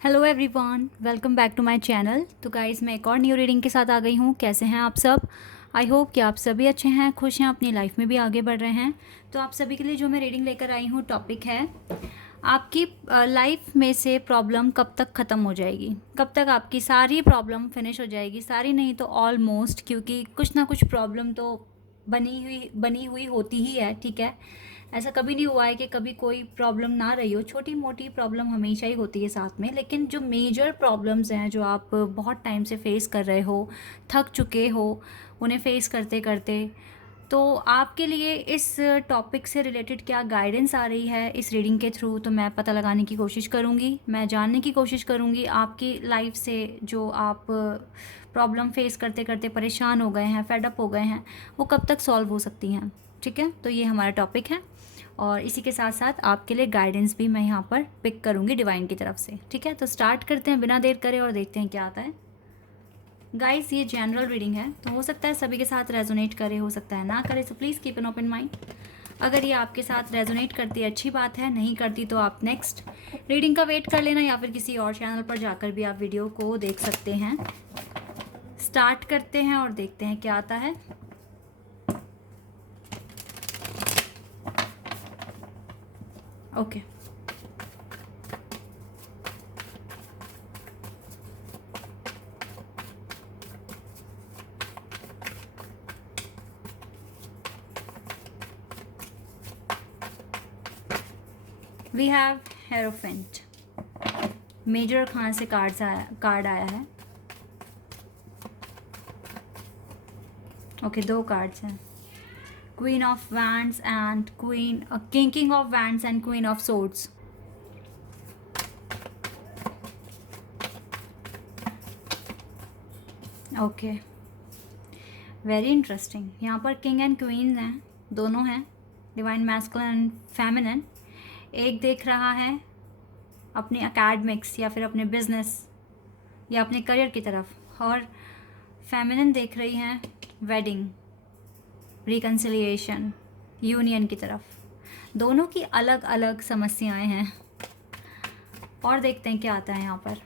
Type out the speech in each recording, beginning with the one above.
Hello everyone, welcome back to my channel. तो guys, मैं एक और न्यू रीडिंग के साथ आ गई हूँ। कैसे हैं आप सब? आई होप कि आप सभी अच्छे हैं, खुश हैं, अपनी लाइफ में भी आगे बढ़ रहे हैं। तो आप सभी के लिए जो मैं रीडिंग लेकर आई हूँ, टॉपिक है आपकी लाइफ में से प्रॉब्लम कब तक ख़त्म हो जाएगी, कब तक आपकी सारी प्रॉब्लम फिनिश हो जाएगी। सारी नहीं तो ऑलमोस्ट, क्योंकि कुछ ना कुछ प्रॉब्लम तो बनी हुई होती ही है। ठीक है, ऐसा कभी नहीं हुआ है कि कभी कोई प्रॉब्लम ना रही हो। छोटी मोटी प्रॉब्लम हमेशा ही होती है साथ में, लेकिन जो मेजर प्रॉब्लम्स हैं, जो आप बहुत टाइम से फेस कर रहे हो, थक चुके हो उन्हें फेस करते करते, तो आपके लिए इस टॉपिक से रिलेटेड क्या गाइडेंस आ रही है इस रीडिंग के थ्रू, तो मैं पता लगाने की कोशिश करूँगी। मैं जानने की कोशिश करूँगी आपकी लाइफ से जो आप प्रॉब्लम फेस करते करते परेशान हो गए हैं, फेड अप हो गए हैं, वो कब तक सॉल्व हो सकती हैं। ठीक है, तो ये हमारा टॉपिक है और इसी के साथ साथ आपके लिए गाइडेंस भी मैं यहाँ पर पिक करूँगी डिवाइन की तरफ से। ठीक है, तो स्टार्ट करते हैं बिना देर करे और देखते हैं क्या आता है। गाइस, ये जनरल रीडिंग है, तो हो सकता है सभी के साथ रेजोनेट करे, हो सकता है ना करे, so please keep an open mind. अगर ये आपके साथ रेजोनेट करती है अच्छी बात है, नहीं करती तो आप नेक्स्ट रीडिंग का वेट कर लेना, या फिर किसी और चैनल पर जाकर भी आप वीडियो को देख सकते हैं। स्टार्ट करते हैं और देखते हैं क्या आता है। Okay, we have hierophant. Major खान से कार्ड आया है। ओके, दो कार्ड्स हैं, queen of wands and king of wands and queen of swords. Okay, very interesting. यहाँ पर किंग एंड क्वीन हैं, दोनों हैं, डिवाइन मैस्कुलिन एंड फेमिनिन। एक देख रहा है अपने एकेडमिक्स या फिर अपने बिजनेस या अपने करियर की तरफ, और फेमिनिन देख रही हैं वेडिंग, रिकन्सिलिएशन, यूनियन की तरफ। दोनों की अलग अलग समस्याएं हैं और देखते हैं क्या आता है यहाँ पर।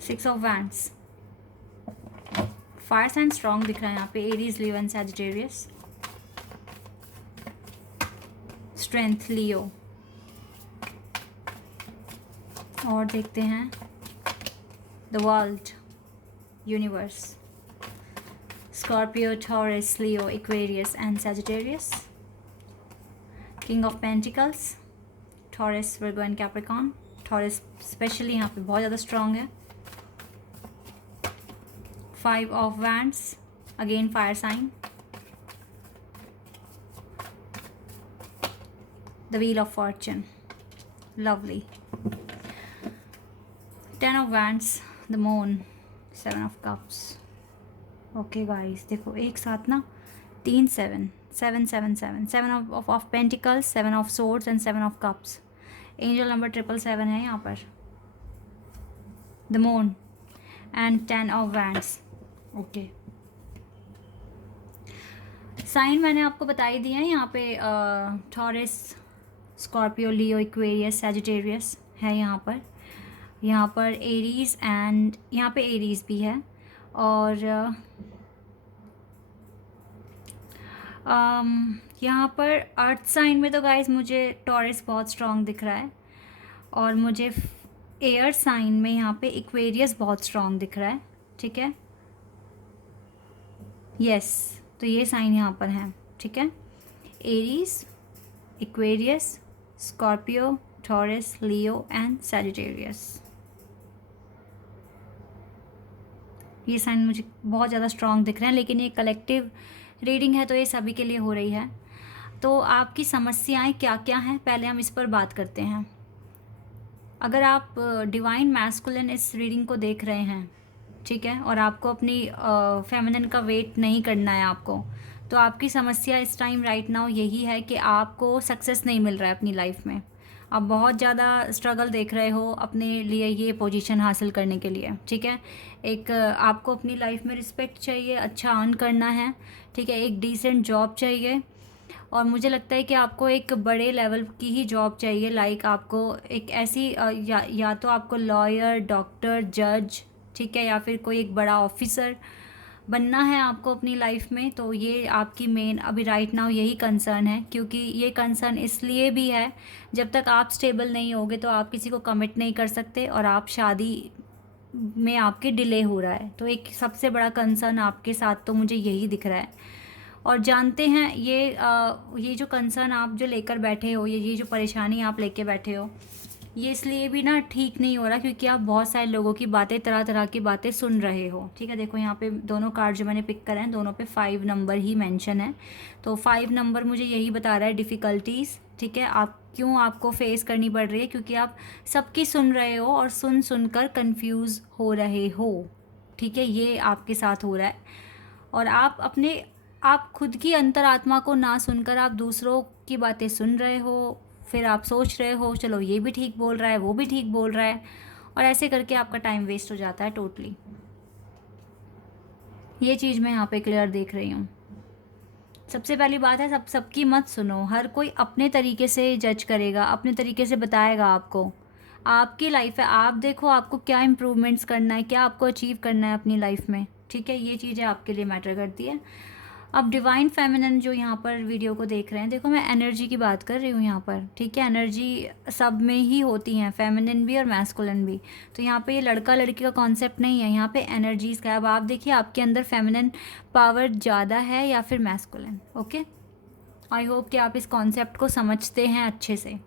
Six of wands, fire sign strong दिख रहा है यहाँ पे, Aries, Leo and Sagittarius. Strength, Leo. और देखते हैं the world, universe, Scorpio, Taurus, Leo, Aquarius and Sagittarius. King of pentacles, Taurus, Virgo and Capricorn. Taurus specially यहाँ पे बहुत ज़्यादा स्ट्रॉन्ग है। Five of wands, again fire sign. The wheel of fortune, lovely. Ten of wands, the moon, seven of cups. Okay guys, देखो एक साथ ना तीन seven, seven seven seven, seven of pentacles, seven of swords and seven of cups. Angel number 777 है यहाँ पर। The moon and 10 of wands. Okay, sign मैंने आपको बता ही दिया है यहाँ पे। Taurus, Scorpio, Leo, Aquarius, Sagittarius है यहाँ पर। यहाँ पर एरीज एंड यहाँ पे एरीज भी है, और यहाँ पर अर्थ साइन में तो गाइस मुझे टॉरस बहुत स्ट्रॉन्ग दिख रहा है, और मुझे एयर साइन में यहाँ पे एक्वेरियस बहुत स्ट्रॉन्ग दिख रहा है। ठीक है, यस, तो ये साइन यहाँ पर है। ठीक है, Aries, Aquarius, Scorpio, Taurus, Leo and Sagittarius. ये साइन मुझे बहुत ज़्यादा स्ट्रॉन्ग दिख रहे हैं, लेकिन ये कलेक्टिव रीडिंग है तो ये सभी के लिए हो रही है। तो आपकी समस्याएं क्या क्या हैं, पहले हम इस पर बात करते हैं। अगर आप डिवाइन मैस्कुलिन इस रीडिंग को देख रहे हैं, ठीक है, और आपको अपनी फेमिनिन का वेट नहीं करना है आपको, तो आपकी समस्या इस टाइम राइट नाउ यही है कि आपको सक्सेस नहीं मिल रहा है अपनी लाइफ में। आप बहुत ज़्यादा स्ट्रगल देख रहे हो अपने लिए ये पोजीशन हासिल करने के लिए। ठीक है, एक आपको अपनी लाइफ में रिस्पेक्ट चाहिए, अच्छा अर्न करना है। ठीक है, एक डिसेंट जॉब चाहिए, और मुझे लगता है कि आपको एक बड़े लेवल की ही जॉब चाहिए। लाइक आपको एक ऐसी या तो आपको लॉयर, डॉक्टर, जज, ठीक है, या फिर कोई एक बड़ा ऑफिसर बनना है आपको अपनी लाइफ में। तो ये आपकी मेन अभी राइट नाउ यही कंसर्न है, क्योंकि ये कंसर्न इसलिए भी है, जब तक आप स्टेबल नहीं होगे तो आप किसी को कमिट नहीं कर सकते, और आप शादी में आपके डिले हो रहा है। तो एक सबसे बड़ा कंसर्न आपके साथ तो मुझे यही दिख रहा है। और जानते हैं ये जो कंसर्न आप जो लेकर बैठे हो, ये जो परेशानी आप लेके बैठे हो, ये इसलिए भी ना ठीक नहीं हो रहा क्योंकि आप बहुत सारे लोगों की बातें, तरह तरह की बातें सुन रहे हो। ठीक है, देखो यहाँ पे दोनों कार्ड जो मैंने पिक करे हैं, दोनों पे 5 नंबर ही मेंशन है। तो 5 नंबर मुझे यही बता रहा है डिफ़िकल्टीज़। ठीक है, आप क्यों आपको फेस करनी पड़ रही है, क्योंकि आप सबकी सुन रहे हो और सुन कर कंफ्यूज हो रहे हो। ठीक है, ये आपके साथ हो रहा है। और आप खुद की अंतरात्मा को ना सुनकर आप दूसरों की बातें सुन रहे हो। फिर आप सोच रहे हो चलो ये भी ठीक बोल रहा है, वो भी ठीक बोल रहा है, और ऐसे करके आपका टाइम वेस्ट हो जाता है टोटली। ये चीज़ मैं यहाँ पे क्लियर देख रही हूँ। सबसे पहली बात है, सबकी मत सुनो। हर कोई अपने तरीके से जज करेगा, अपने तरीके से बताएगा आपको। आपकी लाइफ है, आप देखो आपको क्या इम्प्रूवमेंट्स करना है, क्या आपको अचीव करना है अपनी लाइफ में। ठीक है, ये चीज़ें आपके लिए मैटर करती है। अब डिवाइन फेमिनिन जो यहाँ पर वीडियो को देख रहे हैं, देखो मैं एनर्जी की बात कर रही हूँ यहाँ पर। ठीक है, एनर्जी सब में ही होती हैं, फेमिनिन भी और मैस्कुलिन भी। तो यहाँ पे ये लड़का लड़की का कॉन्सेप्ट नहीं है, यहाँ पे एनर्जीज़ का। अब आप देखिए आपके अंदर फेमिनिन पावर ज़्यादा है या फिर मैस्कुलिन। ओके, आई होप कि आप इस कॉन्सेप्ट को समझते हैं अच्छे से।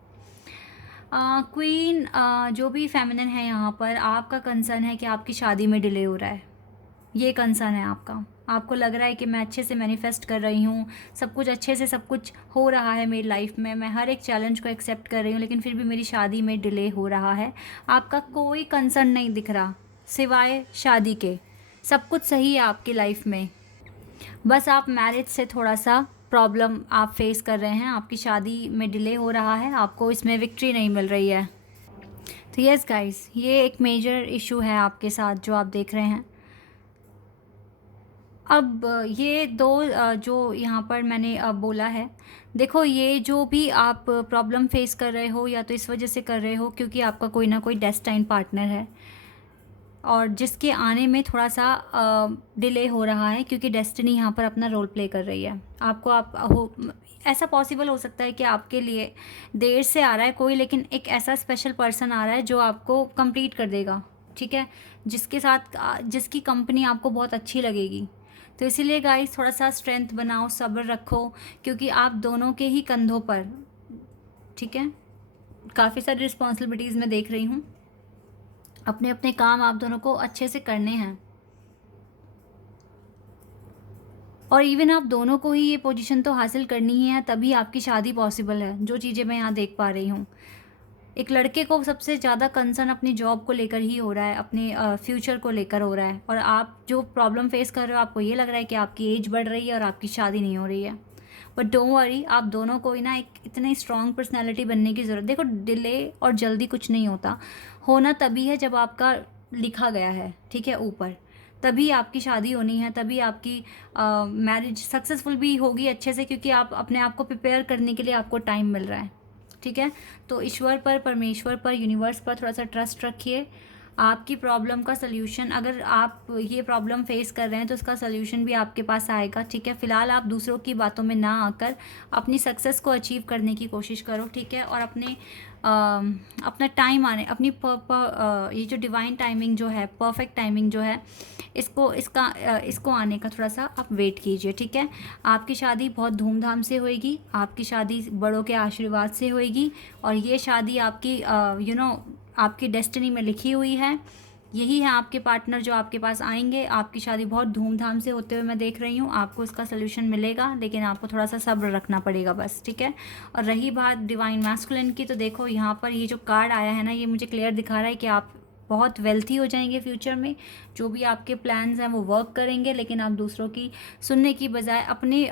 क्वीन जो भी फेमिनिन है यहाँ पर, आपका कंसर्न है कि आपकी शादी में डिले हो रहा है। ये कंसर्न है आपका। आपको लग रहा है कि मैं अच्छे से मैनिफेस्ट कर रही हूँ, सब कुछ अच्छे से सब कुछ हो रहा है मेरी लाइफ में, मैं हर एक चैलेंज को एक्सेप्ट कर रही हूँ, लेकिन फिर भी मेरी शादी में डिले हो रहा है। आपका कोई कंसर्न नहीं दिख रहा सिवाय शादी के। सब कुछ सही है आपकी लाइफ में, बस आप मैरिज से थोड़ा सा प्रॉब्लम आप फेस कर रहे हैं। आपकी शादी में डिले हो रहा है, आपको इसमें विक्ट्री नहीं मिल रही है। तो यस गाइस, ये एक मेजर इशू है आपके साथ जो आप देख रहे हैं। अब ये दो जो यहाँ पर मैंने बोला है, देखो ये जो भी आप प्रॉब्लम फेस कर रहे हो, या तो इस वजह से कर रहे हो क्योंकि आपका कोई ना कोई डेस्टाइन पार्टनर है, और जिसके आने में थोड़ा सा डिले हो रहा है क्योंकि डेस्टिनी यहाँ पर अपना रोल प्ले कर रही है। ऐसा पॉसिबल हो सकता है कि आपके लिए देर से आ रहा है कोई, लेकिन एक ऐसा स्पेशल पर्सन आ रहा है जो आपको कंप्लीट कर देगा। ठीक है, जिसकी कंपनी आपको बहुत अच्छी लगेगी। तो इसीलिए गाइस थोड़ा सा स्ट्रेंथ बनाओ, सब्र रखो, क्योंकि आप दोनों के ही कंधों पर, ठीक है, काफ़ी सारी रिस्पॉन्सिबिलिटीज़ मैं देख रही हूँ। अपने अपने काम आप दोनों को अच्छे से करने हैं, और इवन आप दोनों को ही ये पोजीशन तो हासिल करनी ही है, तभी आपकी शादी पॉसिबल है। जो चीज़ें मैं यहाँ देख पा रही हूँ, एक लड़के को सबसे ज़्यादा कंसर्न अपनी जॉब को लेकर ही हो रहा है, अपने फ्यूचर को लेकर हो रहा है, और आप जो प्रॉब्लम फेस कर रहे हो, आपको ये लग रहा है कि आपकी एज बढ़ रही है और आपकी शादी नहीं हो रही है। बट डोंट वरी, आप दोनों को ही ना एक इतनी स्ट्रॉन्ग पर्सनैलिटी बनने की ज़रूरत। देखो डिले और जल्दी कुछ नहीं होता, होना तभी है जब आपका लिखा गया है, ठीक है, ऊपर, तभी आपकी शादी होनी है, तभी आपकी मैरिज सक्सेसफुल भी होगी अच्छे से, क्योंकि आप अपने आप को प्रिपेयर करने के लिए आपको टाइम मिल रहा है। ठीक है, तो ईश्वर पर, परमेश्वर पर, यूनिवर्स पर थोड़ा सा ट्रस्ट रखिए। आपकी प्रॉब्लम का सल्यूशन, अगर आप ये प्रॉब्लम फेस कर रहे हैं तो उसका सल्यूशन भी आपके पास आएगा। ठीक है, फ़िलहाल आप दूसरों की बातों में ना आकर अपनी सक्सेस को अचीव करने की कोशिश करो। ठीक है, और अपना टाइम आने, ये जो डिवाइन टाइमिंग जो है, परफेक्ट टाइमिंग जो है, इसको आने का थोड़ा सा आप वेट कीजिए। ठीक है, आपकी शादी बहुत धूमधाम से होएगी, आपकी शादी बड़ों के आशीर्वाद से होएगी, और ये शादी आपकी आपकी डेस्टिनी में लिखी हुई है। यही है आपके पार्टनर जो आपके पास आएंगे। आपकी शादी बहुत धूमधाम से होते हुए मैं देख रही हूँ, आपको इसका सलूशन मिलेगा, लेकिन आपको थोड़ा सा सब्र रखना पड़ेगा बस। ठीक है, और रही बात डिवाइन मैस्कुलिन की, तो देखो यहाँ पर ये जो कार्ड आया है ना, ये मुझे क्लियर दिखा रहा है कि आप बहुत वेल्थी हो जाएंगे फ्यूचर में। जो भी आपके प्लान्स हैं वो वर्क करेंगे, लेकिन आप दूसरों की सुनने की बजाय अपने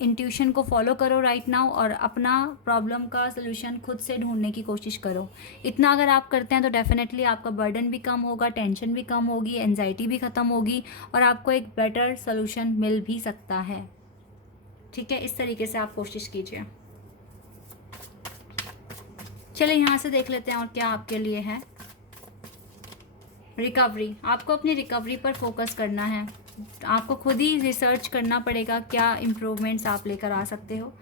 इंट्यूशन को फॉलो करो राइट नाउ, और अपना प्रॉब्लम का सलूशन खुद से ढूंढने की कोशिश करो। इतना अगर आप करते हैं तो डेफिनेटली आपका बर्डन भी कम होगा, टेंशन भी कम होगी, एंजाइटी भी ख़त्म होगी, और आपको एक बेटर सलूशन मिल भी सकता है। ठीक है, इस तरीके से आप कोशिश कीजिए। चलिए यहाँ से देख लेते हैं और क्या आपके लिए है। रिकवरी, आपको अपनी रिकवरी पर फोकस करना है। आपको खुद ही रिसर्च करना पड़ेगा क्या इम्प्रूवमेंट्स आप लेकर आ सकते हो।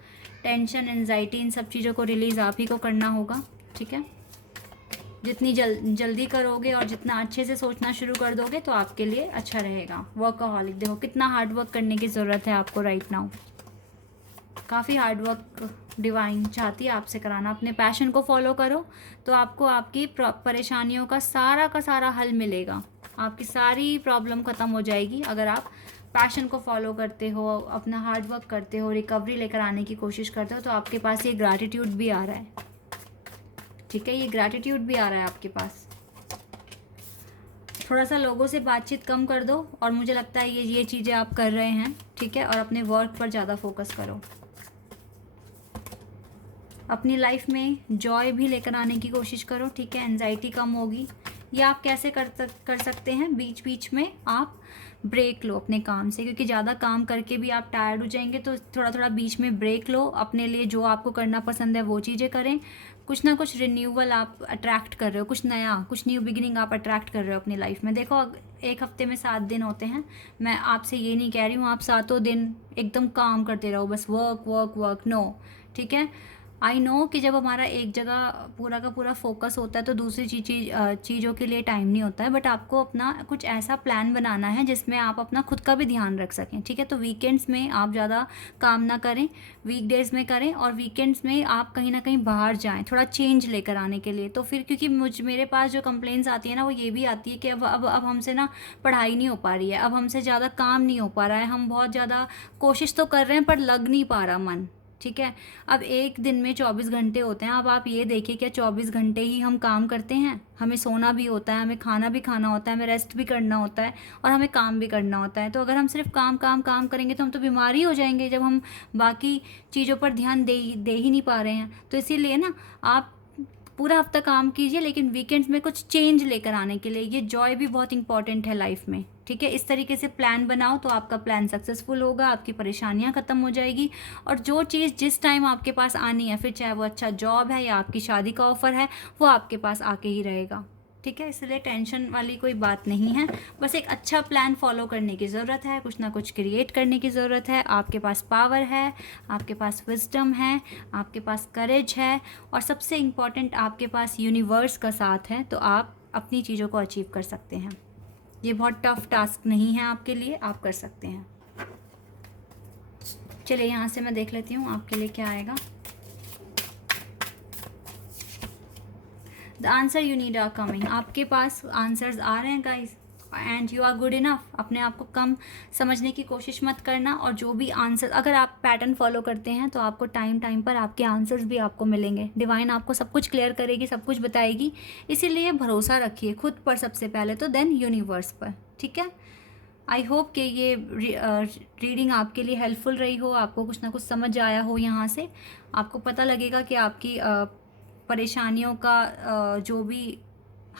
टेंशन, एंजाइटी, इन सब चीज़ों को रिलीज़ आप ही को करना होगा, ठीक है। जितनी जल्दी करोगे और जितना अच्छे से सोचना शुरू कर दोगे तो आपके लिए अच्छा रहेगा। वर्कaholic, देखो कितना हार्ड वर्क करने की ज़रूरत है आपको राइट नाउ। काफ़ी हार्ड वर्क डिवाइन चाहती है आपसे कराना। अपने पैशन को फॉलो करो तो आपको आपकी परेशानियों का सारा हल मिलेगा। आपकी सारी प्रॉब्लम ख़त्म हो जाएगी अगर आप पैशन को फॉलो करते हो, अपना हार्ड वर्क करते हो, रिकवरी लेकर आने की कोशिश करते हो। तो आपके पास ये ग्रैटिट्यूड भी आ रहा है, ठीक है, ये ग्रैटिट्यूड भी आ रहा है आपके पास। थोड़ा सा लोगों से बातचीत कम कर दो और मुझे लगता है ये चीज़ें आप कर रहे हैं, ठीक है। और अपने वर्क पर ज़्यादा फोकस करो। अपनी लाइफ में जॉय भी लेकर आने की कोशिश करो, ठीक है। एंजाइटी कम होगी। या आप कैसे कर सकते हैं, बीच बीच में आप ब्रेक लो अपने काम से, क्योंकि ज़्यादा काम करके भी आप टायर्ड हो जाएंगे। तो थोड़ा बीच में ब्रेक लो, अपने लिए जो आपको करना पसंद है वो चीज़ें करें। कुछ ना कुछ रिन्यूअल आप अट्रैक्ट कर रहे हो, कुछ नया, कुछ न्यू बिगिनिंग आप अट्रैक्ट कर रहे हो अपनी लाइफ में। देखो एक हफ्ते में 7 दिन होते हैं। मैं आपसे ये नहीं कह रही हूँ आप 7 दिन एकदम काम करते रहो, बस वर्क वर्क वर्क, नो, ठीक है। आई नो कि जब हमारा एक जगह पूरा का पूरा फोकस होता है तो दूसरी चीज़ों के लिए टाइम नहीं होता है। बट आपको अपना कुछ ऐसा प्लान बनाना है जिसमें आप अपना खुद का भी ध्यान रख सकें, ठीक है। तो वीकेंड्स में आप ज़्यादा काम ना करें, वीकडेज़ में करें। और वीकेंड्स में आप कहीं ना कहीं बाहर जाएं थोड़ा चेंज लेकर आने के लिए। तो फिर क्योंकि मेरे पास जो कंप्लेंट्स आती है ना, वो ये भी आती है कि अब हमसे ना पढ़ाई नहीं हो पा रही है, अब हमसे ज़्यादा काम नहीं हो पा रहा है, हम बहुत ज़्यादा कोशिश तो कर रहे हैं पर लग नहीं पा रहा मन, ठीक है। अब एक दिन में 24 घंटे होते हैं। अब आप ये देखिए क्या 24 घंटे ही हम काम करते हैं? हमें सोना भी होता है, हमें खाना भी खाना होता है, हमें रेस्ट भी करना होता है और हमें काम भी करना होता है। तो अगर हम सिर्फ काम काम काम करेंगे तो हम तो बीमार ही हो जाएंगे जब हम बाकी चीज़ों पर ध्यान दे ही नहीं पा रहे हैं। तो इसीलिए ना आप पूरा हफ्ता काम कीजिए, लेकिन वीकेंड्स में कुछ चेंज लेकर आने के लिए, ये जॉय भी बहुत इंपॉर्टेंट है लाइफ में, ठीक है। इस तरीके से प्लान बनाओ तो आपका प्लान सक्सेसफुल होगा, आपकी परेशानियां खत्म हो जाएगी। और जो चीज़ जिस टाइम आपके पास आनी है, फिर चाहे वो अच्छा जॉब है या आपकी शादी का ऑफर है, वो आपके पास आके ही रहेगा, ठीक है। इसलिए टेंशन वाली कोई बात नहीं है। बस एक अच्छा प्लान फॉलो करने की ज़रूरत है, कुछ ना कुछ क्रिएट करने की ज़रूरत है। आपके पास पावर है, आपके पास विजडम है, आपके पास करेज है और सबसे इम्पॉर्टेंट आपके पास यूनिवर्स का साथ है। तो आप अपनी चीज़ों को अचीव कर सकते हैं। ये बहुत टफ टास्क नहीं है आपके लिए, आप कर सकते हैं। चलिए यहाँ से मैं देख लेती हूँ आपके लिए क्या आएगा। The answer you need are coming, आपके पास आंसर्स आ रहे हैं guys, and you are good enough. अपने आप को कम समझने की कोशिश मत करना। और जो भी आंसर, अगर आप पैटर्न फॉलो करते हैं तो आपको टाइम पर आपके आंसर्स भी आपको मिलेंगे। डिवाइन आपको सब कुछ क्लियर करेगी, सब कुछ बताएगी। इसीलिए भरोसा रखिए खुद पर सबसे पहले, तो देन यूनिवर्स पर, ठीक है। आई होप कि ये रीडिंग आपके लिए हेल्पफुल रही हो, आपको कुछ ना कुछ समझ आया हो। यहाँ से आपको पता लगेगा कि आपकी परेशानियों का जो भी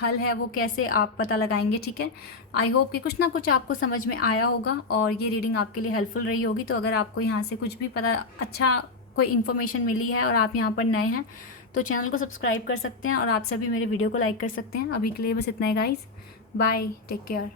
हल है वो कैसे आप पता लगाएंगे, ठीक है। आई होप कि कुछ ना कुछ आपको समझ में आया होगा और ये रीडिंग आपके लिए हेल्पफुल रही होगी। तो अगर आपको यहाँ से कुछ भी पता, अच्छा कोई इन्फॉर्मेशन मिली है और आप यहाँ पर नए हैं तो चैनल को सब्सक्राइब कर सकते हैं और आप सभी मेरे वीडियो को लाइक कर सकते हैं। अभी के लिए बस इतना ही गाइस, बाय, टेक केयर।